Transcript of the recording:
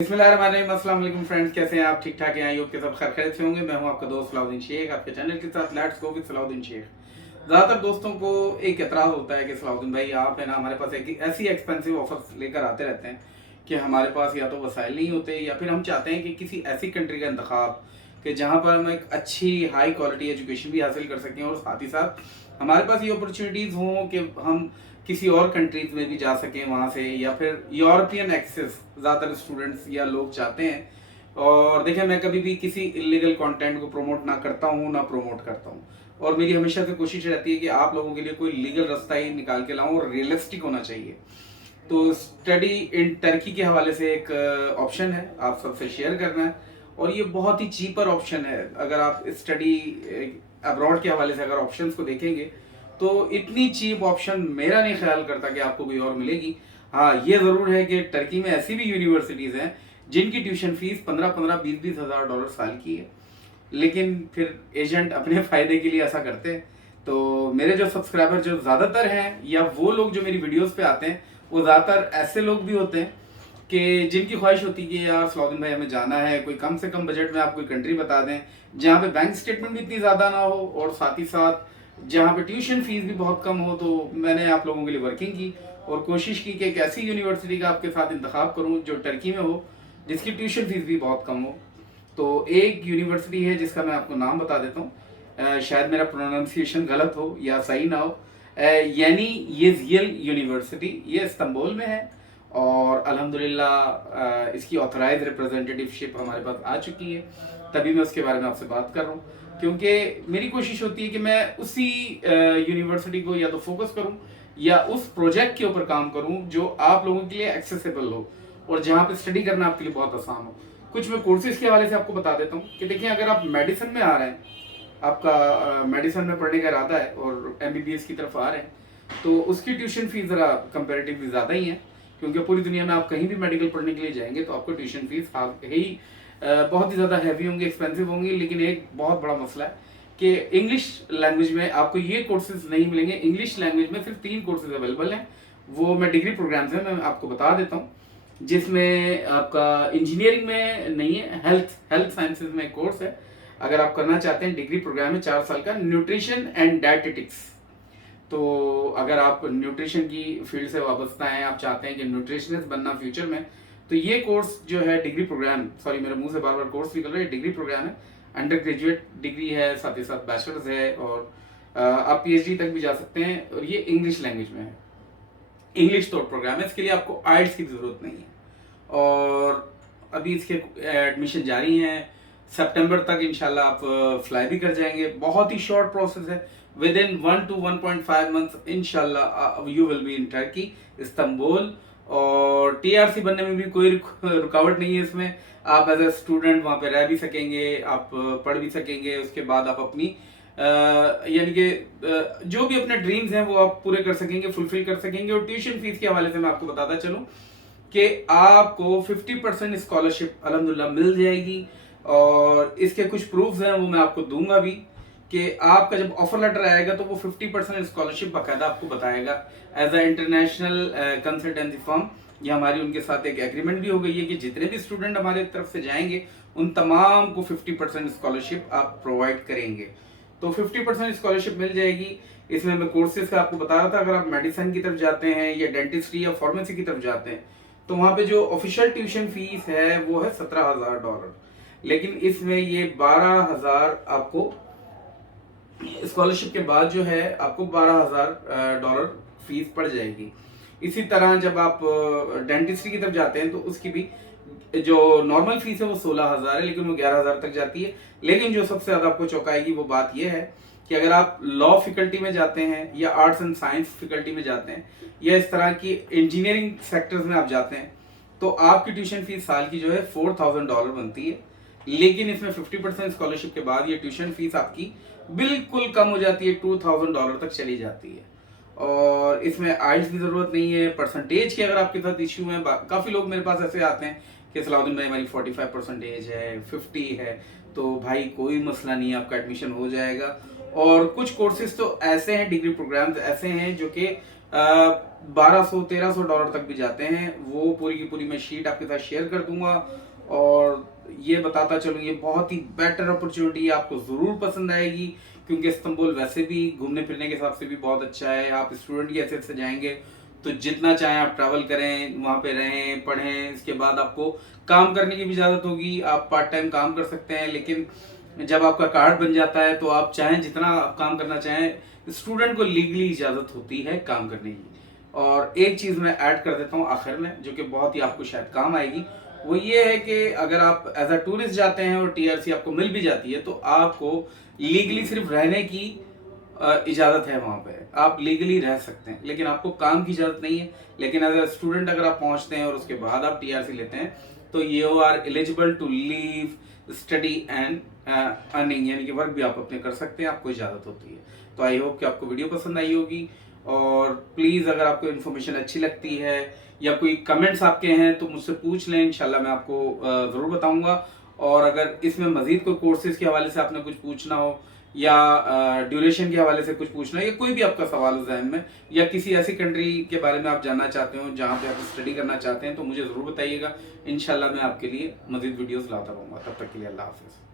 बिस्मिल्लाहिर्रहमानिर्रहीम। अस्सलाम वालेकुम फ्रेंड्स, कैसे हैं आप? ठीक ठाक हैं? आई होप के सब खैर खैरियत से होंगे। मैं हूं आपका दोस्त सलाउद्दीन शेख, आपके चैनल के साथ let's go with Salauddin Shaikh. ज़्यादातर दोस्तों को एक एतराज़ होता है कि सलाउद्दीन भाई आप है ना हमारे पास एक ऐसी एक्सपेंसिव ऑफर्स लेकर आते रहते हैं कि हमारे पास या तो वसाइल नहीं होते या फिर हम चाहते हैं कि किसी ऐसी कंट्री का इंतखाब कि जहाँ पर हम एक अच्छी हाई क्वालिटी एजुकेशन भी हासिल कर सकें और साथ ही साथ हमारे पास ये अपॉर्चुनिटीज़ हों कि हम किसी और कंट्रीज में भी जा सकें वहाँ से, या फिर यूरोपियन एक्सेस ज़्यादातर स्टूडेंट्स या लोग चाहते हैं। और देखें, मैं कभी भी किसी इलीगल कंटेंट को प्रमोट ना करता हूँ ना प्रमोट करता हूँ, और मेरी हमेशा से कोशिश रहती है कि आप लोगों के लिए कोई लीगल रास्ता ही निकाल के लाऊं और रियलिस्टिक होना चाहिए। तो स्टडी इन टर्की के हवाले से एक ऑप्शन है, आप सबसे शेयर करना है, और ये बहुत ही चीपर ऑप्शन है। अगर आप स्टडी अब्रॉड के हवाले से अगर ऑप्शंस को देखेंगे तो इतनी चीप ऑप्शन मेरा नहीं ख्याल करता कि आपको कोई और मिलेगी। हाँ, ये ज़रूर है कि टर्की में ऐसी भी यूनिवर्सिटीज़ हैं जिनकी ट्यूशन फीस 15-15, 20-20 हज़ार डॉलर साल की है, लेकिन फिर एजेंट अपने फ़ायदे के लिए ऐसा करते हैं। तो मेरे जो सब्सक्राइबर जो ज़्यादातर हैं या वो लोग जो मेरी वीडियोस पे आते हैं, वो ज़्यादातर ऐसे लोग भी होते हैं कि जिनकी ख्वाहिश होती है कि यार सलाउद्दीन भाई हमें जाना है, कोई कम से कम बजट में आप कोई कंट्री बता दें जहाँ पे बैंक स्टेटमेंट भी इतनी ज़्यादा ना हो और साथ ही साथ जहाँ पे ट्यूशन फीस भी बहुत कम हो। तो मैंने आप लोगों के लिए वर्किंग की और कोशिश की कि एक ऐसी यूनिवर्सिटी का आपके साथ इंतखाब करूँ जो टर्की में हो, जिसकी ट्यूशन फीस भी बहुत कम हो। तो एक यूनिवर्सिटी है जिसका मैं आपको नाम बता देता हूँ, शायद मेरा प्रोनाउंसिएशन गलत हो या सही ना हो। यानी येज़ियल यूनिवर्सिटी, ये इस्तांबुल में है और अल्हम्दुलिल्लाह इसकी ऑथराइज रिप्रेजेंटेटिवशिप हमारे पास आ चुकी है। तभी मैं उसके बारे में आपसे बात कर रहा हूँ, क्योंकि मेरी कोशिश होती है कि मैं उसी यूनिवर्सिटी को या तो फोकस करूँ या उस प्रोजेक्ट के ऊपर काम करूँ जो आप लोगों के लिए एक्सेसिबल हो और जहाँ पे स्टडी करना आपके लिए बहुत आसान हो। कुछ मैं कोर्सेज के हवाले से आपको बता देता हूँ कि देखिए, अगर आप मेडिसिन में आ रहे हैं, आपका मेडिसिन में पढ़ने का इरादा है और एमबीबीएस की तरफ आ रहे हैं, तो उसकी ट्यूशन फीस ज़रा कंपेरेटिवली ज़्यादा ही है, क्योंकि पूरी दुनिया में आप कहीं भी मेडिकल पढ़ने के लिए जाएंगे तो आपको ट्यूशन फीस ही बहुत ही ज़्यादा हैवी होंगे, एक्सपेंसिव होंगे। लेकिन एक बहुत बड़ा मसला है कि इंग्लिश लैंग्वेज में आपको ये कोर्सेज नहीं मिलेंगे। इंग्लिश लैंग्वेज में सिर्फ 3 कोर्सेज अवेलेबल हैं, वो मैं डिग्री प्रोग्राम्स हैं, मैं आपको बता देता हूँ। जिसमें आपका इंजीनियरिंग में नहीं है, हेल्थ साइंसेज में कोर्स है। अगर आप करना चाहते हैं, डिग्री प्रोग्राम है 4 साल का, न्यूट्रिशन एंड डायटिटिक्स। तो अगर आप न्यूट्रिशन की फील्ड से वाबस्ता हैं, आप चाहते हैं कि न्यूट्रिशनिस्ट बनना फ्यूचर में, तो ये कोर्स जो है डिग्री प्रोग्राम, सॉरी मेरे मुंह से बार बार कोर्स निकल रहा है, डिग्री प्रोग्राम है, अंडर ग्रेजुएट डिग्री है, साथ ही साथ बैचलर्स है, और आप पीएचडी तक भी जा सकते हैं। और ये इंग्लिश लैंग्वेज में है, इंग्लिश तो प्रोग्राम है, इसके लिए आपको आइल्स की ज़रूरत नहीं है। और अभी इसके एडमिशन जारी हैं, सितंबर तक इंशाल्लाह आप फ्लाई भी कर जाएंगे। बहुत ही शॉर्ट प्रोसेस है, विद इन 1 to 1.5 मंथ्स इंशाल्लाह you will be in Turkey, Istanbul. और टीआरसी बनने में भी कोई रुकावट नहीं है इसमें। आप एज ए स्टूडेंट वहाँ पे रह भी सकेंगे, आप पढ़ भी सकेंगे, उसके बाद आप अपनी यानी कि जो भी अपने ड्रीम्स हैं वो आप पूरे कर सकेंगे, फुलफिल कर सकेंगे। और ट्यूशन फीस के हवाले से मैं आपको बताता चलूँ कि आपको 50% स्कॉलरशिप अल्हम्दुलिल्लाह मिल जाएगी, और इसके कुछ प्रूफ्स हैं वो मैं आपको दूंगा भी कि आपका जब ऑफर लेटर आएगा तो वो 50% स्कॉलरशिप बाकायदा आपको बताएगा। As a international consultancy firm, ये हमारी उनके साथ एक एग्रीमेंट भी हो गई है कि जितने भी स्टूडेंट हमारे तरफ से जाएंगे उन तमाम को 50% स्कॉलरशिप आप प्रोवाइड करेंगे। तो 50% स्कॉलरशिप मिल जाएगी। इसमें मैं कोर्सेज का आपको बता रहा था, अगर आप मेडिसिन की तरफ जाते हैं या डेंटिस्ट्री या फार्मेसी की तरफ जाते हैं तो वहाँ पे जो ऑफिशियल ट्यूशन फीस है वो है $17,000, लेकिन इसमें ये 12,000 आपको स्कॉलरशिप के बाद जो है आपको $12,000 फीस पड़ जाएगी। इसी तरह जब आप डेंटिस्ट्री की तरफ जाते हैं तो उसकी भी जो नॉर्मल फीस है वो 16,000 है, लेकिन वो 11,000 तक जाती है। लेकिन जो सबसे ज्यादा आपको चौंकाएगी वो बात यह है कि अगर आप लॉ फैकल्टी में जाते हैं या आर्ट्स एंड साइंस फैकल्टी में जाते हैं या इस तरह की इंजीनियरिंग सेक्टर्स में आप जाते हैं तो आपकी ट्यूशन फीस साल की जो है $4,000 बनती है। लेकिन इसमें 50% स्कॉलरशिप के बाद ये ट्यूशन फीस आपकी बिल्कुल कम हो जाती है, $2,000 तक चली जाती है। और इसमें आइल्स की जरूरत नहीं है। परसेंटेज के अगर आपके साथ इश्यू है, काफी लोग मेरे पास ऐसे आते हैं कि सलाउद्दीन भाई हमारी 45% है, 50 है, तो भाई कोई मसला नहीं है, आपका एडमिशन हो जाएगा। और कुछ कोर्सेज तो ऐसे हैं, डिग्री प्रोग्राम्स ऐसे हैं जो कि $1200-1300 तक भी जाते हैं। वो पूरी की पूरी मैं शीट आपके साथ शेयर कर दूंगा। और ये बताता चलूँ, ये बहुत ही बेटर अपॉर्चुनिटी है, आपको ज़रूर पसंद आएगी, क्योंकि इस्तांबुल वैसे भी घूमने फिरने के हिसाब से भी बहुत अच्छा है। आप स्टूडेंट की हैसियत से जाएंगे तो जितना चाहें आप ट्रैवल करें, वहाँ पे रहें, पढ़ें। इसके बाद आपको काम करने की भी इजाज़त होगी, आप पार्ट टाइम काम कर सकते हैं। लेकिन जब आपका कार्ड बन जाता है तो आप चाहें जितना आप काम करना चाहें, स्टूडेंट को लीगली इजाज़त होती है काम करने की। और एक चीज़ मैं ऐड कर देता हूँ आखिर में, जो कि बहुत ही आपको शायद काम आएगी, वो ये है कि अगर आप एज अ टूरिस्ट जाते हैं और टीआरसी आपको मिल भी जाती है, तो आपको लीगली सिर्फ रहने की इजाज़त है। वहाँ पे आप लीगली रह सकते हैं, लेकिन आपको काम की इजाज़त नहीं है। लेकिन एज अ स्टूडेंट अगर आप पहुँचते हैं और उसके बाद आप टीआरसी लेते हैं, तो you are eligible to live study and earning, यानी कि वर्क भी आप अपने कर सकते हैं, आपको इजाज़त होती है। तो आई होप कि आपको वीडियो पसंद आई होगी। और प्लीज़ अगर आपको इन्फॉर्मेशन अच्छी लगती है या कोई कमेंट्स आपके हैं तो मुझसे पूछ लें, इंशाल्लाह मैं आपको ज़रूर बताऊंगा। और अगर इसमें मज़ीद कोई कोर्सेज़ के हवाले से आपने कुछ पूछना हो, या ड्यूरेशन के हवाले से कुछ पूछना हो, या कोई भी आपका सवाल हो जहन में, या किसी ऐसी कंट्री के बारे में आप जानना चाहते हो जहाँ पे आप स्टडी करना चाहते हैं, तो मुझे ज़रूर बताइएगा। इंशाल्लाह मैं आपके लिए मज़ीद वीडियोज़ लाता रहूँगा। तब तक के लिए अल्लाह हाफ़िज़।